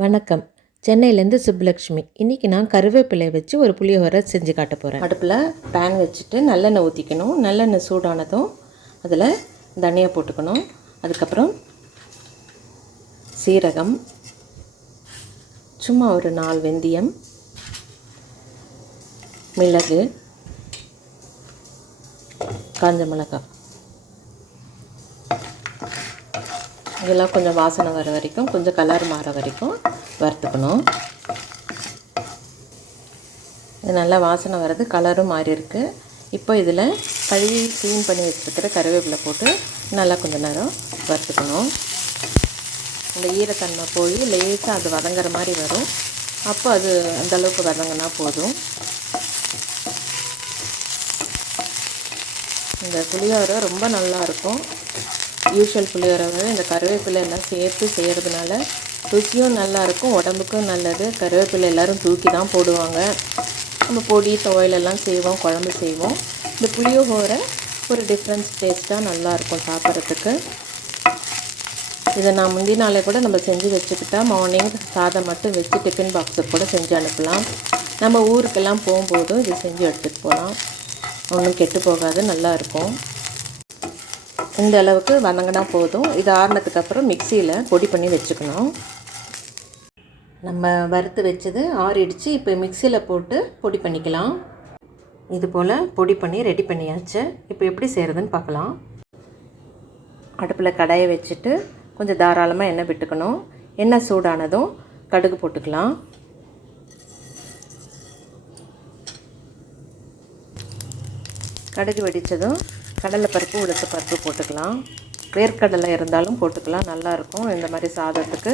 வணக்கம். சென்னையிலேருந்து சுப்புலக்ஷ்மி. இன்றைக்கி நான் கருவேப்பிலை வச்சு ஒரு புளியோரை செஞ்சு காட்ட போகிறேன் அடுப்பில் பேன் வச்சுட்டு நல்லெண்ணெய் ஊற்றிக்கணும் நல்லெண்ணெய் சூடானதும் அதில் தனியாக போட்டுக்கணும். அதுக்கப்புறம் சீரகம் சும்மா ஒரு நாலு வெந்தயம் மிளகு காஞ்ச மிளகாய். இதெல்லாம் கொஞ்சம் வாசனை வர வரைக்கும் கொஞ்சம் கலர் மாற வரைக்கும் வறுத்துக்கணும். இது நல்லா வாசனை வர்றது கலரும் மாறி இருக்கு. இப்போ இதில் கழுவி க்ளீன் பண்ணி வச்சுருக்கிற கருவேப்பிலை போட்டு நல்லா கொஞ்சம் நேரம் வறுத்துக்கணும். இந்த ஈரத்தன்மை போய் லேசாக அது வதங்குற மாதிரி வரும். அப்போ அது அந்த அளவுக்கு வதங்கினா போதும். இந்த புளியோரை ரொம்ப நல்லா யூஷுவல் புளியோரை இந்த கருவேப்பிலை எல்லாம் சேர்த்து செய்கிறதுனால ருசியும் நல்லாயிருக்கும் உடம்புக்கும் நல்லது. கருவேப்பிலை எல்லோரும் தூக்கி தான் போடுவாங்க. நம்ம பொடி துவையலெல்லாம் செய்வோம் குழம்பு செய்வோம். இந்த புளியோகோரை ஒரு டிஃப்ரென்ஸ் டேஸ்ட்டாக நல்லாயிருக்கும் சாப்பிட்றதுக்கு. இதை நான் முந்தினாலே கூட நம்ம செஞ்சு வச்சுக்கிட்டா மார்னிங் சாதம் மட்டும் வச்சு டிஃபன் பாக்ஸுக்கு கூட செஞ்சு அனுப்பலாம். நம்ம ஊருக்கெல்லாம் போகும்போதும் இது செஞ்சு எடுத்துகிட்டு போகலாம். ஒன்றும் கெட்டு போகாது நல்லாயிருக்கும். இந்த அளவுக்கு வதங்கினா போதும். இது ஆறுனதுக்கு அப்புறம் மிக்சியில் பொடி பண்ணி வச்சுக்கணும். நம்ம வறுத்து வச்சது ஆறிடுச்சு. இப்போ மிக்சியில் போட்டு பொடி பண்ணிக்கலாம். இது போல் பொடி பண்ணி ரெடி பண்ணியாச்சு. இப்போ எப்படி செய்கிறதுன்னு பார்க்கலாம். அடுப்பில் கடாயை வச்சுட்டு கொஞ்சம் தாராளமாக எண்ணெய் விட்டுக்கணும். எண்ணெய் சூடானதும் கடுகு போட்டுக்கலாம். கடுகு வெடித்ததும் கடலைப்பருப்பு உளுத்த பருப்பு போட்டுக்கலாம். வேர்க்கடலை இருந்தாலும் போட்டுக்கலாம் நல்லாயிருக்கும். இந்த மாதிரி சாதத்துக்கு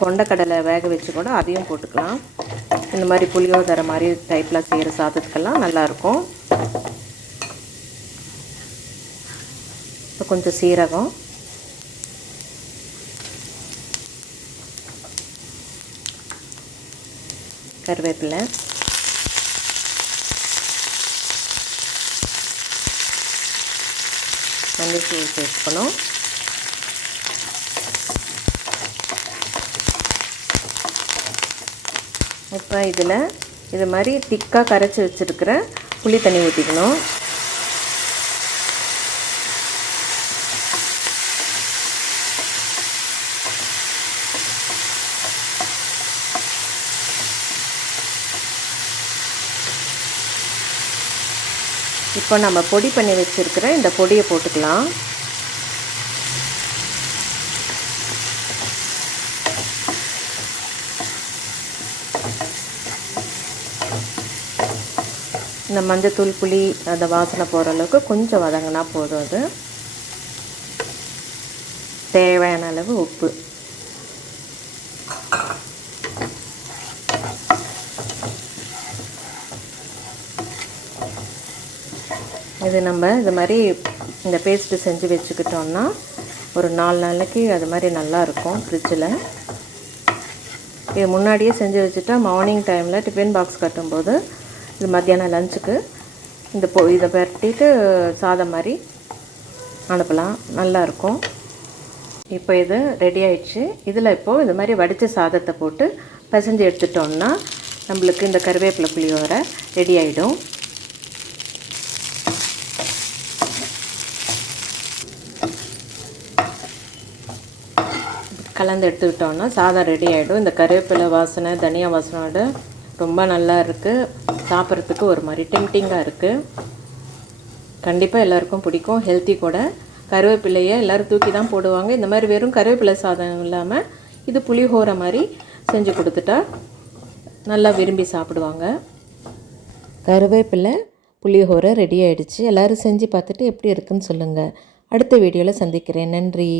கொண்டக்கடலை வேக வச்சு கூட அதையும் போட்டுக்கலாம். இந்த மாதிரி புளியோதரை மாதிரி டைப்பில் செய்கிற சாதத்துக்கெல்லாம் நல்லாயிருக்கும். இப்போ கொஞ்சம் சீரகம். கருவேப்பிலை. மல்லித்தூள் சேர்க்கணும் இப்போ இதில் இது மாதிரி திக்காக கரைச்சி வச்சுருக்கிற புளி தண்ணி ஊற்றிக்கணும். இப்போ நம்ம பொடி பண்ணி வச்சுருக்கிற இந்த பொடியை போட்டுக்கலாம். இந்த மஞ்சத்தூள் புளி அந்த வாசனை போகிற அளவுக்கு கொஞ்சம் வதங்கினா போதும் அது. தேவையான அளவு உப்பு. இது நம்ம இது மாதிரி இந்த பேஸ்ட்டு செஞ்சு வச்சுக்கிட்டோம்னா ஒரு நாலு நாளைக்கு அது மாதிரி நல்லாயிருக்கும் ஃப்ரிட்ஜில் இது முன்னாடியே செஞ்சு வச்சுட்டா மார்னிங் டைமில் டிஃபன் பாக்ஸ் கட்டும்போது இது மத்தியானம் லஞ்சுக்கு இந்த பொ இதை பரட்டிட்டு சாதம் மாதிரி அனுப்பலாம். நல்லாயிருக்கும் இப்போ இது ரெடி ஆயிடுச்சு. இதில் இப்போது இது மாதிரி வடித்த சாதத்தை போட்டு பிசைஞ்சு எடுத்துட்டோம்னா நம்மளுக்கு இந்த கருவேப்பிலை புளியோரை ரெடி ஆகிடும் கலந்து எடுத்துக்கிட்டோன்னா சாதம் ரெடி ஆகிடும் இந்த கருவேப்பிலை வாசனை தனியா வாசனோட ரொம்ப நல்லா இருக்குது சாப்பிட்றதுக்கு ஒரு மாதிரி டெம்டிங்காக இருக்குது கண்டிப்பாக எல்லாருக்கும் பிடிக்கும். ஹெல்த்தி கூட. கருவேப்பிலையை எல்லோரும் தூக்கி தான் போடுவாங்க. இந்த மாதிரி வெறும் கருவேப்பிலை சாதம் இல்லாமல் இது புளிஹோர மாதிரி செஞ்சு கொடுத்துட்டா நல்லா விரும்பி சாப்பிடுவாங்க. கருவேப்பிலை புளியோரை ரெடி ஆகிடுச்சு எல்லோரும் செஞ்சு பார்த்துட்டு எப்படி இருக்குன்னு சொல்லுங்கள் அடுத்த வீடியோவில் சந்திக்கிறேன். நன்றி.